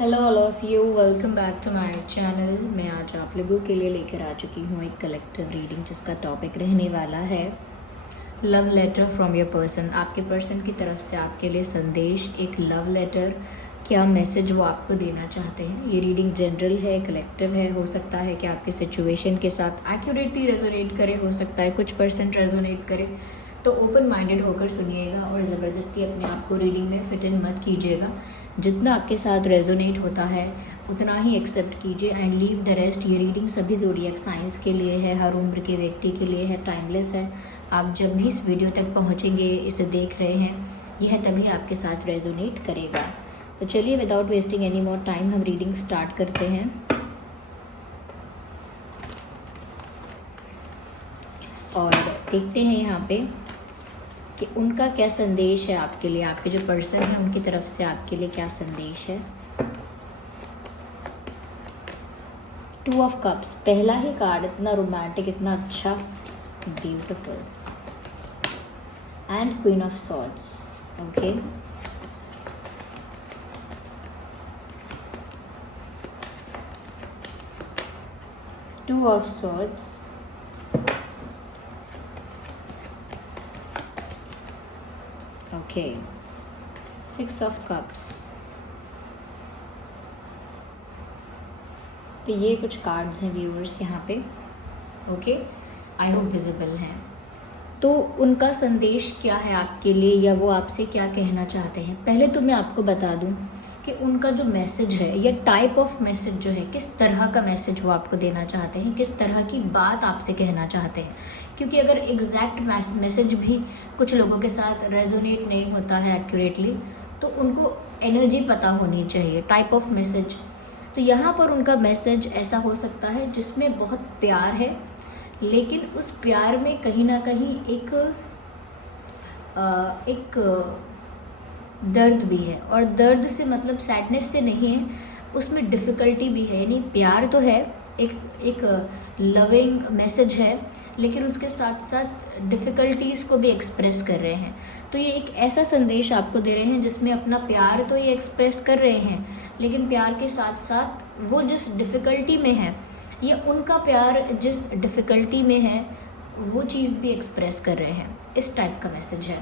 Hello all of you, welcome back to my channel. मैं आज आप लोगों के लिए लेकर आ चुकी हूँ एक कलेक्टिव रीडिंग जिसका टॉपिक रहने वाला है love letter from your person. आपके पर्सन की तरफ से आपके लिए संदेश, एक लव लेटर, क्या मैसेज वो आपको देना चाहते हैं। ये रीडिंग जनरल है, कलेक्टिव है। हो सकता है कि आपके सिचुएशन के साथ एक्यूरेटली रेजोनेट करे, हो सकता है कुछ परसेंट रेजोनेट करे। तो ओपन माइंडेड होकर सुनिएगा और ज़बरदस्ती अपने आप को रीडिंग में फिट इन मत कीजिएगा। जितना आपके साथ रेजोनेट होता है उतना ही एक्सेप्ट कीजिए एंड लीव द रेस्ट। ये रीडिंग सभी ज़ोडिएक साइंस के लिए है, हर उम्र के व्यक्ति के लिए है, टाइमलेस है। आप जब भी इस वीडियो तक पहुंचेंगे, इसे देख रहे हैं, यह तभी आपके साथ रेजोनेट करेगा। तो चलिए without wasting any more time हम रीडिंग स्टार्ट करते हैं। और देखते हैं यहाँ पे कि उनका क्या संदेश है आपके लिए, आपके जो पर्सन है उनकी तरफ से आपके लिए क्या संदेश है। 2 ऑफ कप्स, पहला ही कार्ड, इतना रोमांटिक, इतना अच्छा, beautiful. And queen of swords, okay. Two of swords, okay. 6 of cups. तो ये कुछ कार्ड्स हैं व्यूअर्स यहाँ पे, ओके। आई होप विजिबल हैं। तो उनका संदेश क्या है आपके लिए, या वो आपसे क्या कहना चाहते हैं। पहले तो मैं आपको बता दूं कि उनका जो मैसेज है या टाइप ऑफ मैसेज जो है, किस तरह का मैसेज वो आपको देना चाहते हैं, किस तरह की बात आपसे कहना चाहते हैं। क्योंकि अगर एग्जैक्ट मैसेज भी कुछ लोगों के साथ रेजोनेट नहीं होता है एक्यूरेटली, तो उनको एनर्जी पता होनी चाहिए, टाइप ऑफ मैसेज। तो यहाँ पर उनका मैसेज ऐसा हो सकता है जिसमें बहुत प्यार है, लेकिन उस प्यार में कहीं ना कहीं एक दर्द भी है। और दर्द से मतलब सैडनेस से नहीं है, उसमें डिफ़िकल्टी भी है। यानी प्यार तो है, एक लविंग मैसेज है, लेकिन उसके साथ साथ डिफ़िकल्टीज़ को भी एक्सप्रेस कर रहे हैं। तो ये एक ऐसा संदेश आपको दे रहे हैं जिसमें अपना प्यार तो ये एक्सप्रेस कर रहे हैं, लेकिन प्यार के साथ साथ वो जिस डिफ़िकल्टी में है, ये उनका प्यार जिस डिफ़िकल्टी में है, वो चीज़ भी एक्सप्रेस कर रहे हैं। इस टाइप का मैसेज है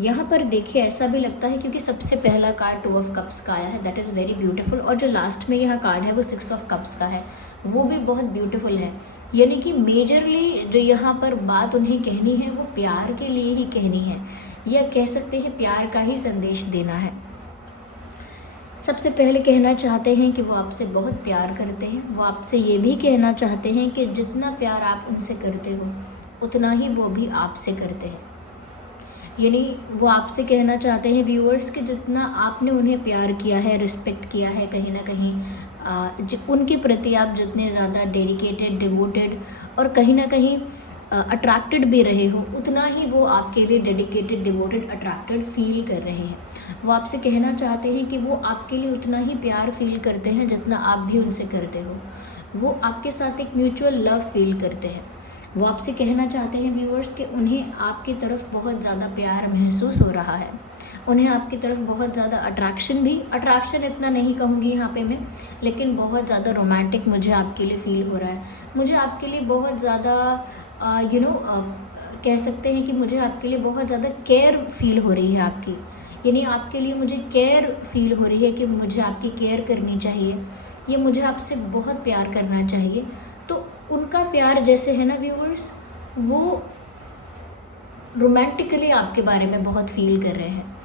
यहाँ पर। देखिए ऐसा भी लगता है क्योंकि सबसे पहला कार्ड 2 ऑफ कप्स का आया है, दैट इज़ वेरी ब्यूटीफुल। और जो लास्ट में यह कार्ड है वो 6 ऑफ कप्स का है, वो भी बहुत ब्यूटीफुल है। यानी कि मेजरली जो यहाँ पर बात उन्हें कहनी है वो प्यार के लिए ही कहनी है, या कह सकते हैं प्यार का ही संदेश देना है। सबसे पहले कहना चाहते हैं कि वो आपसे बहुत प्यार करते हैं। वो आपसे ये भी कहना चाहते हैं कि जितना प्यार आप उनसे करते हो उतना ही वो भी आपसे करते हैं। यानी वो आपसे कहना चाहते हैं व्यूअर्स कि जितना आपने उन्हें प्यार किया है, रिस्पेक्ट किया है, कहीं ना कहीं उनके प्रति आप जितने ज़्यादा डेडिकेटेड, डिवोटेड और कहीं ना कहीं अट्रैक्टेड भी रहे हो, उतना ही वो आपके लिए डेडिकेटेड, डिवोटेड, अट्रैक्टेड फील कर रहे हैं। वो आपसे कहना चाहते हैं कि वो आपके लिए उतना ही प्यार फील करते हैं जितना आप भी उनसे करते हो। वो आपके साथ एक म्यूचुअल लव फील करते हैं। वो आपसे कहना चाहते हैं व्यूअर्स कि उन्हें आपकी तरफ बहुत ज़्यादा प्यार महसूस हो रहा है, उन्हें आपकी तरफ बहुत ज़्यादा अट्रैक्शन इतना नहीं कहूँगी यहाँ पे मैं, लेकिन बहुत ज़्यादा रोमांटिक मुझे आपके लिए फ़ील हो रहा है। मुझे आपके लिए बहुत ज़्यादा कह सकते हैं कि मुझे आपके लिए बहुत ज़्यादा केयर फील हो रही है आपकी। यानी आपके लिए मुझे केयर फील हो रही है कि मुझे आपकी केयर करनी चाहिए, ये मुझे आपसे बहुत प्यार करना चाहिए। तो उनका प्यार जैसे है ना व्यूअर्स, वो रोमांटिकली आपके बारे में बहुत फील कर रहे हैं।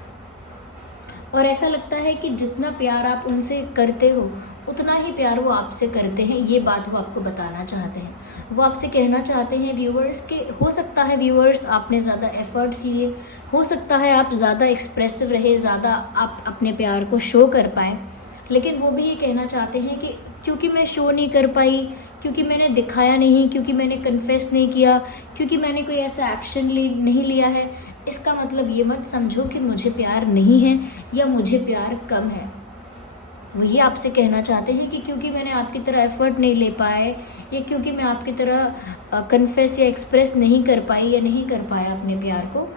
और ऐसा लगता है कि जितना प्यार आप उनसे करते हो उतना ही प्यार वो आपसे करते हैं। ये बात वो आपको बताना चाहते हैं। वो आपसे कहना चाहते हैं व्यूअर्स कि हो सकता है व्यूअर्स आपने ज़्यादा एफर्ट्स लिए, हो सकता है आप ज़्यादा एक्सप्रेसिव रहे, ज़्यादा आप अपने प्यार को शो कर पाए, लेकिन वो भी ये कहना चाहते हैं कि क्योंकि मैं शो नहीं कर पाई, क्योंकि मैंने दिखाया नहीं, क्योंकि मैंने कन्फेस नहीं किया, क्योंकि मैंने कोई ऐसा एक्शन नहीं लिया है, इसका मतलब ये मत समझो कि मुझे प्यार नहीं है या मुझे प्यार कम है। वो ये आपसे कहना चाहते हैं कि क्योंकि मैंने आपकी तरह एफर्ट नहीं ले पाए, या क्योंकि मैं आपकी तरह कन्फेस या एक्सप्रेस नहीं कर पाई या नहीं कर पाया अपने प्यार को,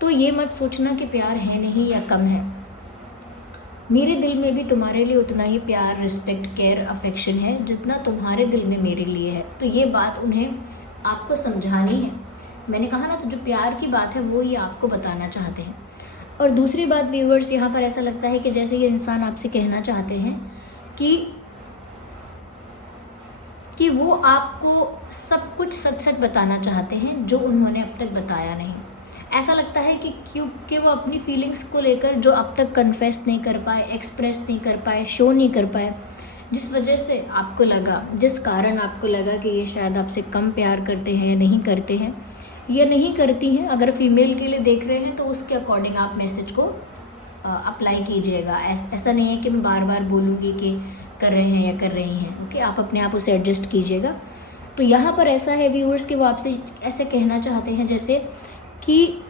तो ये मत सोचना कि प्यार है नहीं या कम है। मेरे दिल में भी तुम्हारे लिए उतना ही प्यार, रिस्पेक्ट, केयर, अफेक्शन है जितना तुम्हारे दिल में मेरे लिए है। तो ये बात उन्हें आपको समझानी है। मैंने कहा ना, तो जो प्यार की बात है वो ये आपको बताना चाहते हैं। और दूसरी बात व्यूअर्स, यहाँ पर ऐसा लगता है कि जैसे ये इंसान आपसे कहना चाहते हैं कि वो आपको सब कुछ सच सच बताना चाहते हैं जो उन्होंने अब तक बताया नहीं। ऐसा लगता है कि क्योंकि वो अपनी फीलिंग्स को लेकर जो अब तक कन्फेस नहीं कर पाए, एक्सप्रेस नहीं कर पाए, शो नहीं कर पाए, जिस वजह से आपको लगा, जिस कारण आपको लगा कि ये शायद आपसे कम प्यार करते हैं या नहीं करते हैं या नहीं करती हैं। अगर फीमेल के लिए देख रहे हैं तो उसके अकॉर्डिंग आप मैसेज को अप्लाई कीजिएगा। ऐसा नहीं है कि मैं बार बार बोलूँगी कि कर रहे हैं या कर रही हैं। ओके, आप अपने आप उसे एडजस्ट कीजिएगा। तो यहाँ पर ऐसा है व्यूअर्स कि वो आपसे ऐसे कहना चाहते हैं जैसे कि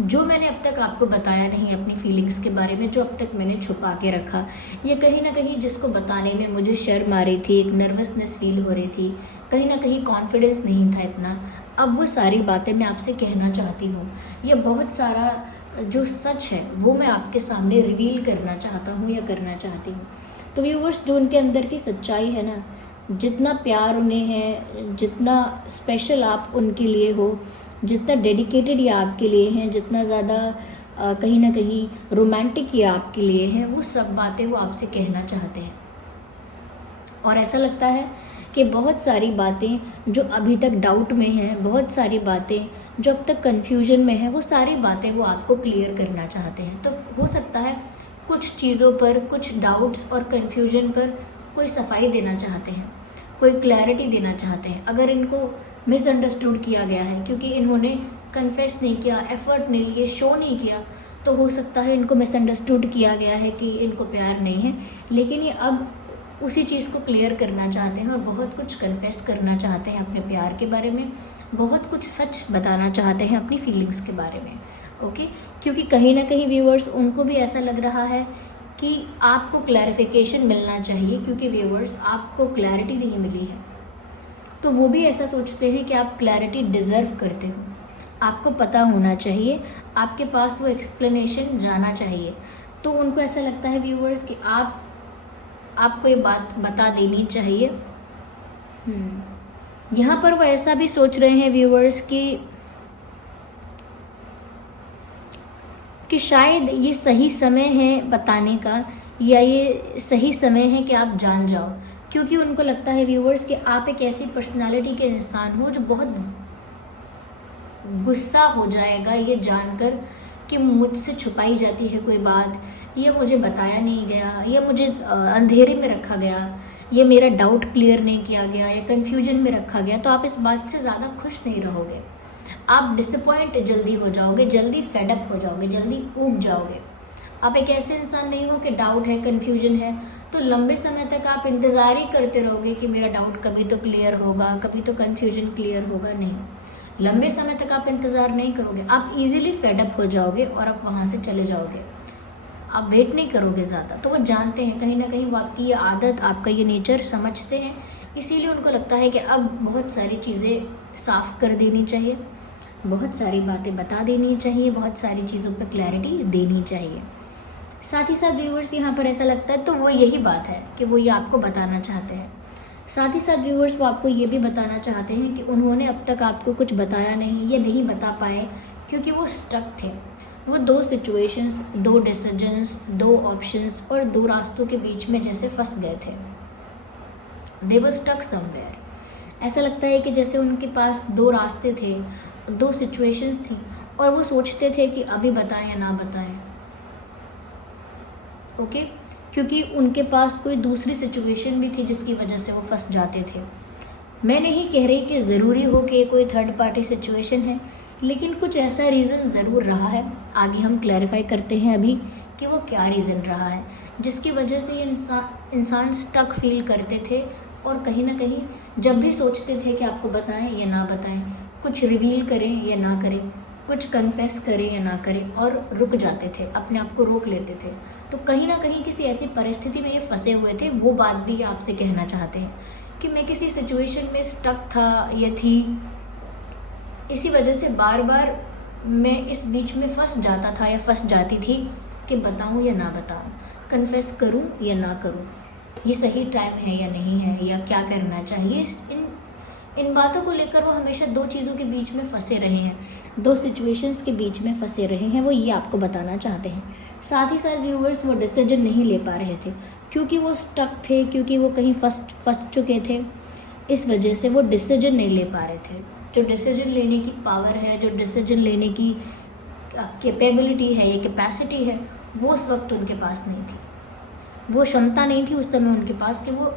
जो मैंने अब तक आपको बताया नहीं अपनी फीलिंग्स के बारे में, जो अब तक मैंने छुपा के रखा, ये कहीं ना कहीं जिसको बताने में मुझे शर्म आ रही थी, एक नर्वसनेस फील हो रही थी, कहीं ना कहीं कॉन्फिडेंस नहीं था इतना, अब वो सारी बातें मैं आपसे कहना चाहती हूँ। ये बहुत सारा जो सच है वो मैं आपके सामने रिवील करना चाहता हूँ या करना चाहती हूँ। तो व्यूअर्स, जो उनके अंदर की सच्चाई है ना, जितना प्यार उन्हें है, जितना स्पेशल आप उनके लिए हो, जितना डेडिकेटेड ये आपके लिए हैं, जितना ज़्यादा कहीं ना कहीं रोमांटिक ये आपके लिए हैं, वो सब बातें वो आपसे कहना चाहते हैं। और ऐसा लगता है कि बहुत सारी बातें जो अभी तक डाउट में हैं, बहुत सारी बातें जो अब तक कन्फ्यूजन में है, वो सारी बातें वो आपको क्लियर करना चाहते हैं। तो हो सकता है कुछ चीज़ों पर, कुछ डाउट्स और कन्फ्यूजन पर कोई सफाई देना चाहते हैं, कोई क्लैरिटी देना चाहते हैं। अगर इनको मिसअंडरस्टूड किया गया है क्योंकि इन्होंने कन्फेस नहीं किया, एफर्ट नहीं लिए, शो नहीं किया, तो हो सकता है इनको मिसअंडरस्टूड किया गया है कि इनको प्यार नहीं है। लेकिन ये अब उसी चीज़ को क्लियर करना चाहते हैं और बहुत कुछ कन्फेस करना चाहते हैं अपने प्यार के बारे में, बहुत कुछ सच बताना चाहते हैं अपनी फीलिंग्स के बारे में। ओके, क्योंकि कहीं ना कहीं व्यूअर्स, उनको भी ऐसा लग रहा है कि आपको क्लैरिफिकेशन मिलना चाहिए, क्योंकि व्यूअर्स आपको क्लैरिटी नहीं मिली है। तो वो भी ऐसा सोचते हैं कि आप क्लैरिटी डिज़र्व करते हो, आपको पता होना चाहिए, आपके पास वो एक्सप्लेनेशन जाना चाहिए। तो उनको ऐसा लगता है व्यूअर्स कि आपको ये बात बता देनी चाहिए। यहाँ पर वो ऐसा भी सोच रहे हैं व्यूअर्स कि शायद ये सही समय है बताने का, या ये सही समय है कि आप जान जाओ। क्योंकि उनको लगता है व्यूअर्स कि आप एक ऐसी पर्सनालिटी के इंसान हो जो बहुत गुस्सा हो जाएगा ये जानकर कि मुझसे छुपाई जाती है कोई बात, ये मुझे बताया नहीं गया, ये मुझे अंधेरे में रखा गया, ये मेरा डाउट क्लियर नहीं किया गया या कन्फ्यूजन में रखा गया। तो आप इस बात से ज़्यादा खुश नहीं रहोगे, आप डिसअपॉइंट जल्दी हो जाओगे, जल्दी फेडअप हो जाओगे, जल्दी ऊब जाओगे। आप एक ऐसे इंसान नहीं हो कि डाउट है, कन्फ्यूजन है तो लंबे समय तक आप इंतज़ार ही करते रहोगे कि मेरा डाउट कभी तो क्लियर होगा, कभी तो कन्फ्यूजन क्लियर होगा। नहीं, लंबे समय तक आप इंतज़ार नहीं करोगे, आप इजीली फेडअप हो जाओगे और आप वहाँ से चले जाओगे, आप वेट नहीं करोगे ज़्यादा। तो वो जानते हैं कहीं ना कहीं, वो आपकी ये आदत, आपका ये नेचर समझते हैं, इसीलिए उनको लगता है कि अब बहुत सारी चीज़ें साफ़ कर देनी चाहिए, बहुत सारी बातें बता देनी चाहिए, बहुत सारी चीज़ों पर क्लैरिटी देनी चाहिए। साथ ही साथ व्यूअर्स, यहाँ पर ऐसा लगता है तो वो यही बात है कि वो ये आपको बताना चाहते हैं। साथ ही साथ व्यूअर्स, वो आपको ये भी बताना चाहते हैं कि उन्होंने अब तक आपको कुछ बताया नहीं या नहीं बता पाए क्योंकि वो स्टक थे। वो 2 सिचुएशंस, 2 डिसीजंस, 2 ऑप्शंस और 2 रास्तों के बीच में जैसे फंस गए थे। दे वर स्टक समवेयर। ऐसा लगता है कि जैसे उनके पास 2 रास्ते थे, 2 सिचुएशंस थी और वो सोचते थे कि अभी बताएं या ना बताएं। ओके, क्योंकि उनके पास कोई दूसरी सिचुएशन भी थी जिसकी वजह से वो फंस जाते थे। मैं नहीं कह रही कि ज़रूरी हो कि कोई थर्ड पार्टी सिचुएशन है, लेकिन कुछ ऐसा रीज़न ज़रूर रहा है। आगे हम क्लैरिफाई करते हैं अभी कि वो क्या रीज़न रहा है जिसकी वजह से ये इंसान स्टक फील करते थे और कहीं ना कहीं जब भी सोचते थे कि आपको बताएं या ना बताएं, कुछ रिवील करें या ना करें, कुछ कन्फेस करें या ना करें, और रुक जाते थे, अपने आप को रोक लेते थे। तो कहीं ना कहीं किसी ऐसी परिस्थिति में ये फंसे हुए थे। वो बात भी आपसे कहना चाहते हैं कि मैं किसी सिचुएशन में स्टक था या थी, इसी वजह से बार बार मैं इस बीच में फंस जाता था या फंस जाती थी कि बताऊं या ना बताऊं, कन्फेस करूं या ना करूं, ये सही टाइम है या नहीं है, या क्या करना चाहिए। इन बातों को लेकर वो हमेशा दो चीज़ों के बीच में फंसे रहे हैं, दो सिचुएशंस के बीच में फंसे रहे हैं, वो ये आपको बताना चाहते हैं। साथ ही साथ व्यूअर्स वो डिसीजन नहीं ले पा रहे थे क्योंकि वो स्टक थे, क्योंकि वो कहीं फंस चुके थे, इस वजह से वो डिसीजन नहीं ले पा रहे थे। जो डिसीजन लेने की पावर है, जो डिसीजन लेने की कैपेबिलिटी है या कैपेसिटी है, वो उस वक्त उनके पास नहीं थी, वो क्षमता नहीं थी उस समय उनके पास कि वो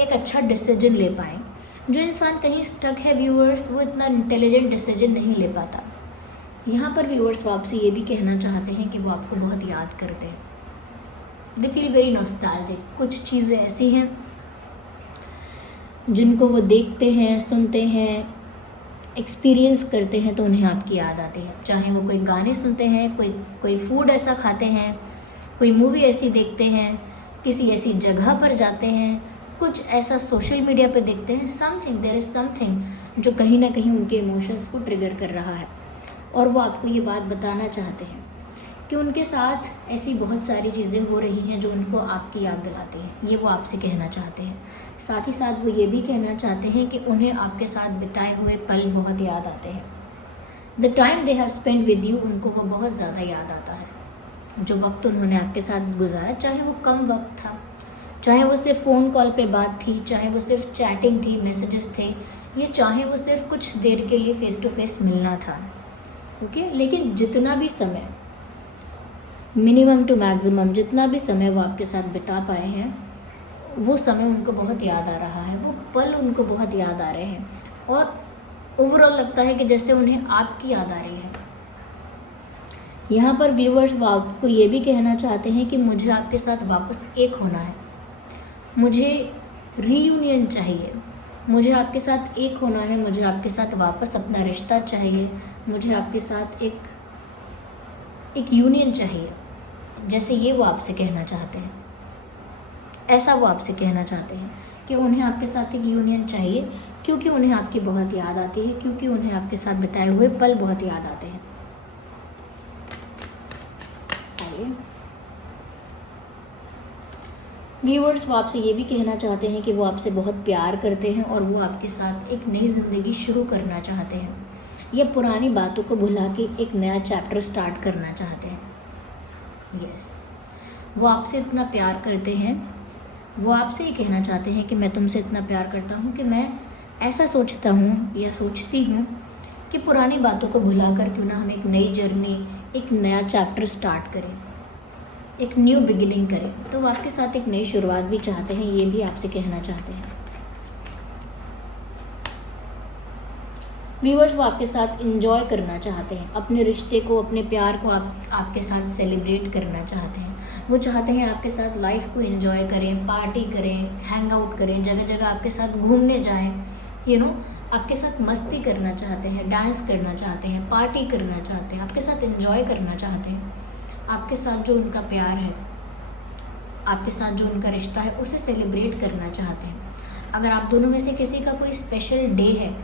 एक अच्छा डिसीजन ले पाएँ। जो इंसान कहीं स्टक है व्यूअर्स, वो इतना इंटेलिजेंट डिसीजन नहीं ले पाता। यहाँ पर व्यूअर्स वो आपसे ये भी कहना चाहते हैं कि वो आपको बहुत याद करते हैं, दे फील वेरी नॉस्टैल्जिक। कुछ चीज़ें ऐसी हैं जिनको वो देखते हैं, सुनते हैं, एक्सपीरियंस करते हैं तो उन्हें आपकी याद आती है। चाहे वो कोई गाने सुनते हैं, कोई फूड ऐसा खाते हैं, कोई मूवी ऐसी देखते हैं, किसी ऐसी जगह पर जाते हैं, कुछ ऐसा सोशल मीडिया पे देखते हैं, समथिंग, देयर इज़ समथिंग जो कहीं ना कहीं उनके इमोशंस को ट्रिगर कर रहा है, और वो आपको ये बात बताना चाहते हैं कि उनके साथ ऐसी बहुत सारी चीज़ें हो रही हैं जो उनको आपकी याद दिलाती हैं। ये वो आपसे कहना चाहते हैं। साथ ही साथ वो ये भी कहना चाहते हैं कि उन्हें आपके साथ बिताए हुए पल बहुत याद आते हैं। The time they have spend with you, उनको वो बहुत ज़्यादा याद आता है। जो वक्त उन्होंने आपके साथ गुजारा, चाहे वो कम वक्त था, चाहे वो सिर्फ फ़ोन कॉल पे बात थी, चाहे वो सिर्फ चैटिंग थी, मैसेजेस थे, या चाहे वो सिर्फ कुछ देर के लिए फ़ेस टू फेस मिलना था, ओके। लेकिन जितना भी समय, मिनिमम टू मैक्सिमम जितना भी समय वो आपके साथ बिता पाए हैं, वो समय उनको बहुत याद आ रहा है, वो पल उनको बहुत याद आ रहे हैं, और ओवरऑल लगता है कि जैसे उन्हें आपकी याद आ रही है। यहाँ पर व्यूअर्स वो आपको ये भी कहना चाहते हैं कि मुझे आपके साथ वापस एक होना है, मुझे रीयूनियन चाहिए, मुझे आपके साथ एक होना है, मुझे आपके साथ वापस अपना रिश्ता चाहिए, मुझे आपके साथ एक यूनियन चाहिए। जैसे ये वो आपसे कहना चाहते हैं, ऐसा वो आपसे कहना चाहते हैं कि उन्हें आपके साथ एक यूनियन चाहिए, क्योंकि उन्हें आपकी बहुत याद आती है, क्योंकि उन्हें आपके साथ बिताए हुए पल बहुत याद आते हैं। आइए व्यूअर्स वो आपसे ये भी कहना चाहते हैं कि वो आपसे बहुत प्यार करते हैं और वो आपके साथ एक नई ज़िंदगी शुरू करना चाहते हैं, या पुरानी बातों को भुला के एक नया चैप्टर स्टार्ट करना चाहते हैं। यस, वो आपसे इतना प्यार करते हैं, वो आपसे ये कहना चाहते हैं कि मैं तुमसे इतना प्यार करता हूँ कि मैं ऐसा सोचता हूँ या सोचती हूँ कि पुरानी बातों को भुला कर क्यों ना हम एक नई जर्नी, एक नया चैप्टर स्टार्ट करें, एक न्यू बिगिनिंग करें। तो वो आपके साथ एक नई शुरुआत भी चाहते हैं, ये भी आपसे कहना चाहते हैं। व्यूअर्स वो आपके साथ एंजॉय करना चाहते हैं, अपने रिश्ते को, अपने प्यार को आपके साथ सेलिब्रेट करना चाहते हैं। वो चाहते हैं आपके साथ लाइफ को एंजॉय करें, पार्टी करें, हैंग आउट करें, जगह जगह आपके साथ घूमने जाएं, आपके साथ मस्ती करना चाहते हैं, डांस करना चाहते हैं, पार्टी करना चाहते हैं, आपके साथ एंजॉय करना चाहते हैं। आपके साथ जो उनका प्यार है, आपके साथ जो उनका रिश्ता है, उसे सेलिब्रेट करना चाहते हैं। अगर आप दोनों में से किसी का कोई स्पेशल डे है,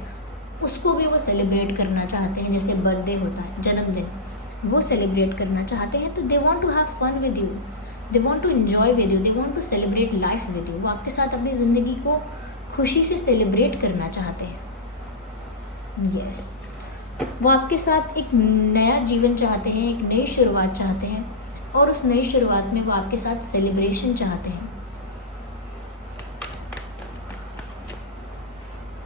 उसको भी वो सेलिब्रेट करना चाहते हैं, जैसे बर्थडे होता है, जन्मदिन, वो सेलिब्रेट करना चाहते हैं। तो they want to have fun with you, they want to enjoy with you, they want to celebrate life with you. वो आपके साथ अपनी ज़िंदगी को खुशी से सेलिब्रेट करना चाहते हैं। यस, वो आपके साथ एक नया जीवन चाहते हैं, एक नई शुरुआत चाहते हैं, और उस नई शुरुआत में वो आपके साथ सेलिब्रेशन चाहते हैं।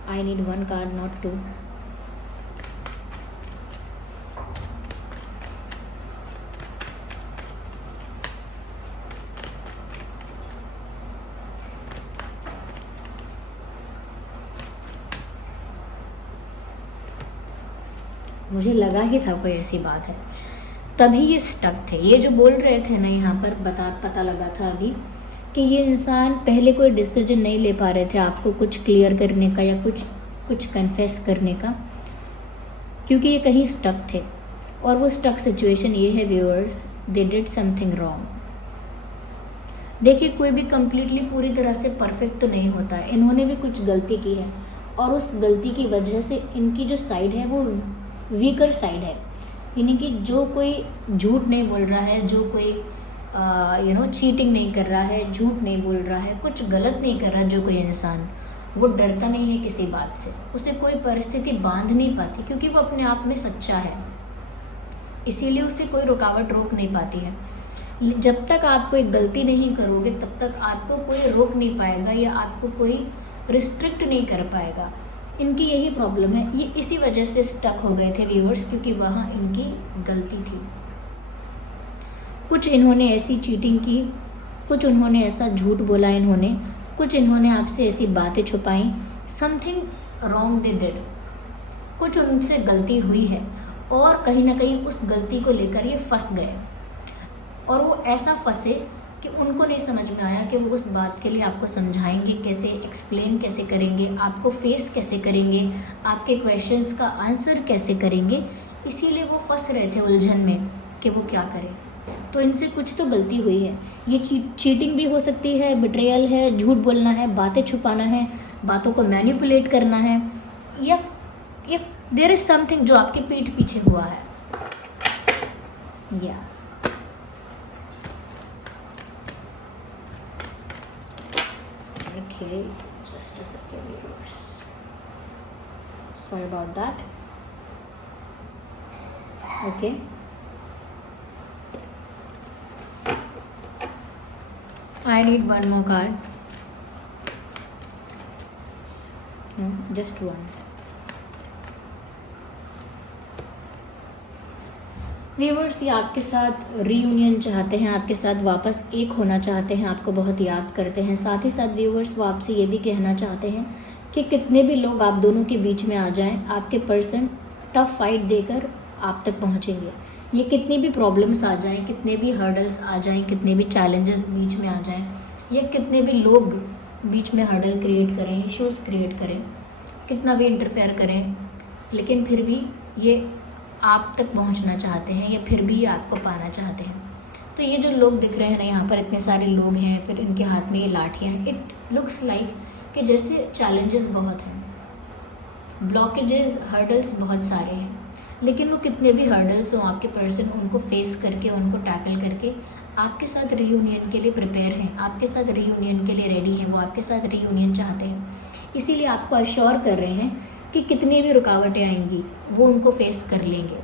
I need one card, not two. मुझे लगा ही था कोई ऐसी बात है, तभी ये स्टक थे। ये जो बोल रहे थे ना, यहाँ पर पता लगा था अभी कि ये इंसान पहले कोई डिसीजन नहीं ले पा रहे थे आपको कुछ क्लियर करने का या कुछ कन्फेस करने का, क्योंकि ये कहीं स्टक थे। और वो स्टक सिचुएशन ये है viewers, they did something wrong. देखिए, कोई भी कंप्लीटली पूरी तरह से परफेक्ट तो नहीं होता है, इन्होंने भी कुछ गलती की है, और उस गलती की वजह से इनकी जो साइड है वो वीकर साइड है, यानी कि जो कोई झूठ नहीं बोल रहा है, जो कोई चीटिंग नहीं कर रहा है, झूठ नहीं बोल रहा है, कुछ गलत नहीं कर रहा, जो कोई इंसान, वो डरता नहीं है किसी बात से, उसे कोई परिस्थिति बांध नहीं पाती, क्योंकि वो अपने आप में सच्चा है, इसीलिए उसे कोई रुकावट रोक नहीं पाती है। जब तक आप कोई गलती नहीं करोगे तब तक आपको कोई रोक नहीं पाएगा या आपको कोई रिस्ट्रिक्ट नहीं कर पाएगा। इनकी यही प्रॉब्लम है, ये इसी वजह से स्टक हो गए थे व्यूअर्स, क्योंकि वहाँ इनकी गलती थी। कुछ इन्होंने ऐसी चीटिंग की, कुछ उन्होंने ऐसा झूठ बोला, इन्होंने कुछ इन्होंने आपसे ऐसी बातें छुपाई, समथिंग रॉन्ग दे डिड, कुछ उनसे गलती हुई है और कहीं ना कहीं उस गलती को लेकर ये फंस गए, और वो ऐसा फंसे कि उनको नहीं समझ में आया कि वो उस बात के लिए आपको समझाएंगे कैसे, एक्सप्लेन कैसे करेंगे, आपको फेस कैसे करेंगे, आपके क्वेश्चंस का आंसर कैसे करेंगे, इसीलिए वो फंस रहे थे उलझन में कि वो क्या करें। तो इनसे कुछ तो गलती हुई है, ये चीटिंग भी हो सकती है, बिट्रेयल है, झूठ बोलना है, बातें छुपाना है, बातों को मैनिपुलेट करना है, या देयर इज समथिंग जो आपके पीठ पीछे हुआ है। या okay, just a second viewers, sorry about that. Okay, I need one more card. No, just one. Viewers, ये आपके साथ रीयूनियन चाहते हैं, आपके साथ वापस एक होना चाहते हैं, आपको बहुत याद करते हैं। साथ ही साथ व्यूवर्स, वो आपसे ये भी कहना चाहते हैं कि कितने भी लोग आप दोनों के बीच में आ जाएं, आपके पर्सन टफ फाइट देकर आप तक पहुंचेंगे। ये कितनी भी प्रॉब्लम्स आ जाएं, कितने भी हर्डल्स आ जाएं, कितने भी चैलेंजेस बीच में आ जाएं, या कितने भी लोग बीच में हर्डल क्रिएट करें, इश्यूज़ क्रिएट करें, कितना भी इंटरफेयर करें, लेकिन फिर भी ये आप तक पहुंचना चाहते हैं, या फिर भी ये आपको पाना चाहते हैं। तो ये जो लोग दिख रहे हैं ना, यहाँ पर इतने सारे लोग हैं, फिर इनके हाथ में ये लाठियाँ हैं, इट लुक्स लाइक कि जैसे चैलेंजेस बहुत हैं, ब्लॉकेजेस, हर्डल्स बहुत सारे हैं, लेकिन वो कितने भी हर्डल्स हों, आपके पर्सन उनको फेस करके, उनको टैकल करके आपके साथ रीयूनियन के लिए प्रिपेयर हैं, आपके साथ रीयूनियन के लिए रेडी हैं, वो आपके साथ रीयूनियन चाहते हैं। इसीलिए आपको अश्योर कर रहे हैं कि कितनी भी रुकावटें आएंगी वो उनको फेस कर लेंगे,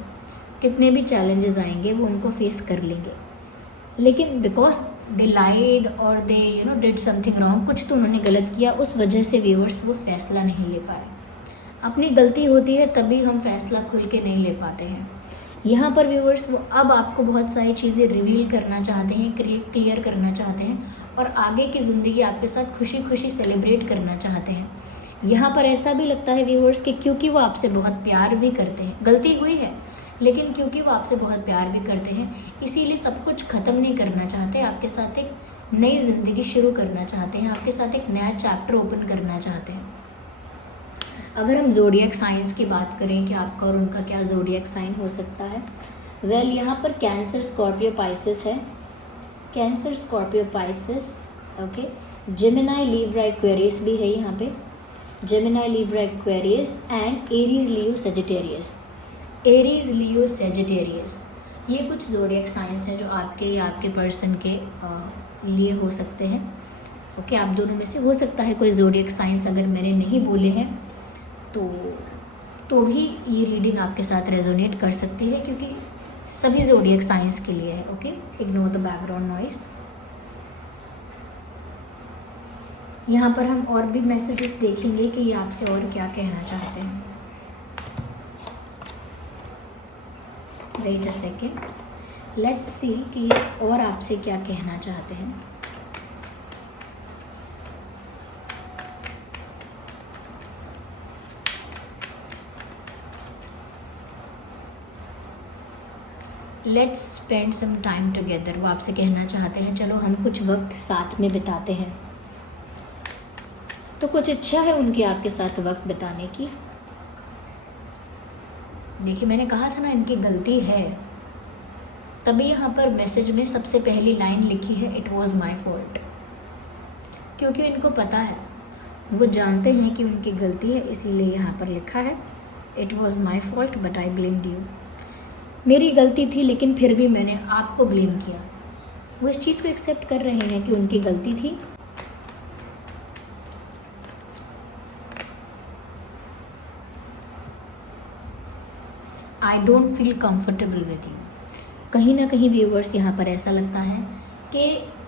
कितने भी चैलेंजेस आएंगे वो उनको फेस कर लेंगे। लेकिन बिकॉज दे लाइड और दे डिड समथिंग रॉन्ग, कुछ तो उन्होंने गलत किया, उस वजह से व्यूअर्स वो फैसला नहीं ले पाए। अपनी गलती होती है तभी हम फैसला खुल के नहीं ले पाते हैं। यहाँ पर व्यूअर्स वो अब आपको बहुत सारी चीज़ें रिवील करना चाहते हैं, क्लियर करना चाहते हैं, और आगे की ज़िंदगी आपके साथ खुशी खुशी सेलिब्रेट करना चाहते हैं। यहाँ पर ऐसा भी लगता है व्यूअर्स कि क्योंकि वो आपसे बहुत प्यार भी करते हैं, गलती हुई है लेकिन क्योंकि वो आपसे बहुत प्यार भी करते हैं, इसीलिए सब कुछ ख़त्म नहीं करना चाहते, आपके साथ एक नई ज़िंदगी शुरू करना चाहते हैं, आपके साथ एक नया चैप्टर ओपन करना चाहते हैं। अगर हम ज़ोडिएक साइंस की बात करें कि आपका और उनका क्या ज़ोडिएक साइन हो सकता है, वेल यहाँ पर कैंसर, स्कॉर्पियो, पाइसेस है, cancer, Scorpio, Pisces, okay, Gemini, Libra, Aquarius भी है यहाँ पे, Gemini, Libra, Aquarius and Aries, Leo, Sagittarius, Aries, Leo, Sagittarius, ये कुछ ज़ोडिएक साइंस हैं जो आपके या आपके पर्सन के लिए हो सकते हैं। ओके, आप दोनों में से हो सकता है कोई ज़ोडिएक साइंस अगर मैंने नहीं बोले हैं तो भी ये रीडिंग आपके साथ रेजोनेट कर सकती है, क्योंकि सभी ज़ोडिएक साइंस के लिए है। Okay, ignore the background noise. यहाँ पर हम और भी मैसेजेस देखेंगे कि ये आपसे और क्या कहना चाहते हैं। Wait a second, let's see कि ये और आपसे क्या कहना चाहते हैं। Let's spend some time together, वो आपसे कहना चाहते हैं चलो हम कुछ वक्त साथ में बिताते हैं। तो कुछ इच्छा है उनकी आपके साथ वक्त बिताने की। देखिए, मैंने कहा था ना इनकी गलती है, तभी यहाँ पर मैसेज में सबसे पहली लाइन लिखी है, इट वॉज माई फॉल्ट, क्योंकि इनको पता है, वो जानते हैं कि उनकी गलती है, इसीलिए यहाँ पर लिखा है it was my fault but I blamed you. मेरी गलती थी लेकिन फिर भी मैंने आपको ब्लेम किया। वो इस चीज़ को एक्सेप्ट कर रहे हैं कि उनकी गलती थी। I don't feel comfortable with you. कहीं ना कहीं व्यूवर्स यहाँ पर ऐसा लगता है कि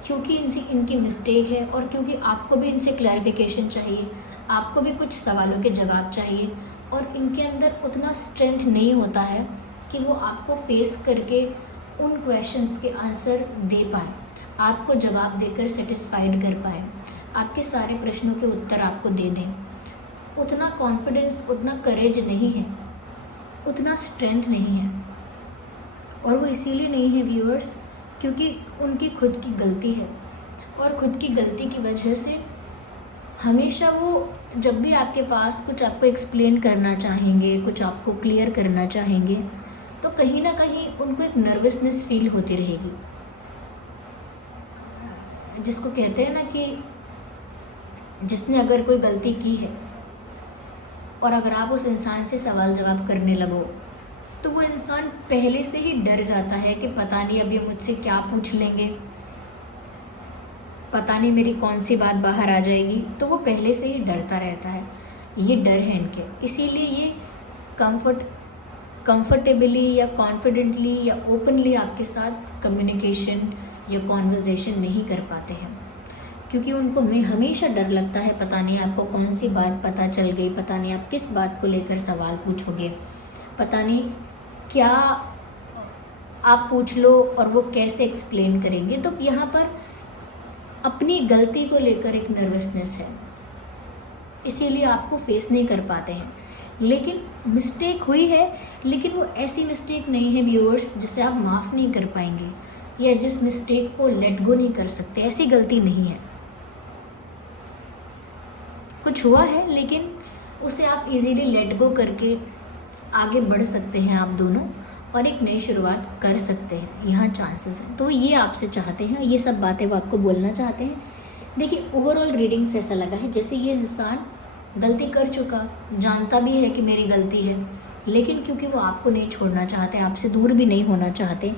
क्योंकि इनकी मिस्टेक है और क्योंकि आपको भी इनसे क्लैरिफिकेशन चाहिए, आपको भी कुछ सवालों के जवाब चाहिए, और इनके अंदर उतना स्ट्रेंथ नहीं होता है कि वो आपको फेस करके उन क्वेश्चंस के आंसर दे पाए, आपको जवाब देकर सेटिस्फाइड कर पाए, आपके सारे प्रश्नों के उत्तर आपको दे दें। उतना कॉन्फिडेंस, उतना करेज नहीं है, उतना स्ट्रेंथ नहीं है। और वो इसीलिए नहीं है व्यूअर्स क्योंकि उनकी खुद की गलती है, और खुद की गलती की वजह से हमेशा वो जब भी आपके पास कुछ आपको एक्सप्लेन करना चाहेंगे, कुछ आपको क्लियर करना चाहेंगे, तो कहीं ना कहीं उनको एक नर्वसनेस फील होती रहेगी, जिसको कहते हैं ना कि जिसने अगर कोई गलती की है और अगर आप उस इंसान से सवाल जवाब करने लगो तो वो इंसान पहले से ही डर जाता है कि पता नहीं अब ये मुझसे क्या पूछ लेंगे, पता नहीं मेरी कौन सी बात बाहर आ जाएगी। तो वो पहले से ही डरता रहता है, ये डर है इनके। इसीलिए ये कंफर्टेबली या कॉन्फिडेंटली या ओपनली आपके साथ कम्युनिकेशन या कॉन्वर्जेशन नहीं कर पाते हैं, क्योंकि उनको हमेशा डर लगता है पता नहीं आपको कौन सी बात पता चल गई, पता नहीं आप किस बात को लेकर सवाल पूछोगे, पता नहीं क्या आप पूछ लो और वो कैसे एक्सप्लेन करेंगे। तो यहाँ पर अपनी गलती को लेकर एक नर्वसनेस है, इसीलिए आपको फेस नहीं कर पाते हैं। लेकिन मिस्टेक हुई है, लेकिन वो ऐसी मिस्टेक नहीं है व्यूअर्स जिसे आप माफ़ नहीं कर पाएंगे या जिस मिस्टेक को लेट गो नहीं कर सकते, ऐसी गलती नहीं है। कुछ हुआ है लेकिन उसे आप इजीली लेट गो करके आगे बढ़ सकते हैं आप दोनों, और एक नई शुरुआत कर सकते हैं, यहाँ चांसेस हैं। तो ये आपसे चाहते हैं, ये सब बातें वो आपको बोलना चाहते हैं। देखिए ओवरऑल रीडिंग से ऐसा लगा है जैसे ये इंसान गलती कर चुका, जानता भी है कि मेरी गलती है, लेकिन क्योंकि वो आपको नहीं छोड़ना चाहते, आपसे दूर भी नहीं होना चाहते,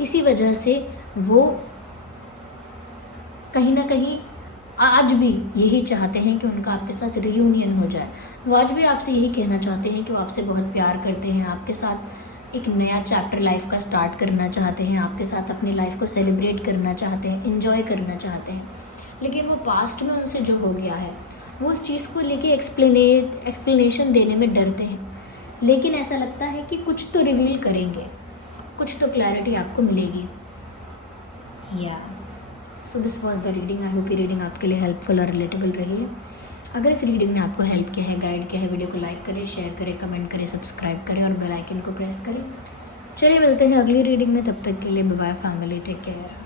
इसी वजह से वो कहीं ना कहीं आज भी यही चाहते हैं कि उनका आपके साथ रियूनियन हो जाए। वो आज भी आपसे यही कहना चाहते हैं कि वो आपसे बहुत प्यार करते हैं, आपके साथ एक नया चैप्टर लाइफ का स्टार्ट करना चाहते हैं, आपके साथ अपनी लाइफ को सेलिब्रेट करना चाहते हैं, इन्जॉय करना चाहते हैं। लेकिन वो पास्ट में उनसे जो हो गया है वो उस चीज़ को लेके एक्सप्लेनेशन देने में डरते हैं। लेकिन ऐसा लगता है कि कुछ तो रिवील करेंगे, कुछ तो क्लैरिटी आपको मिलेगी। So this was the reading. I hope ये रीडिंग आपके लिए हेल्पफुल और रिलेटेबल रही है। अगर इस रीडिंग ने आपको हेल्प किया है, गाइड किया है, वीडियो को लाइक करें, शेयर करें, कमेंट करें, सब्सक्राइब करें और बेल आइकन को प्रेस करें। चलिए मिलते हैं अगली रीडिंग में, तब तक के लिए bye bye family, take care.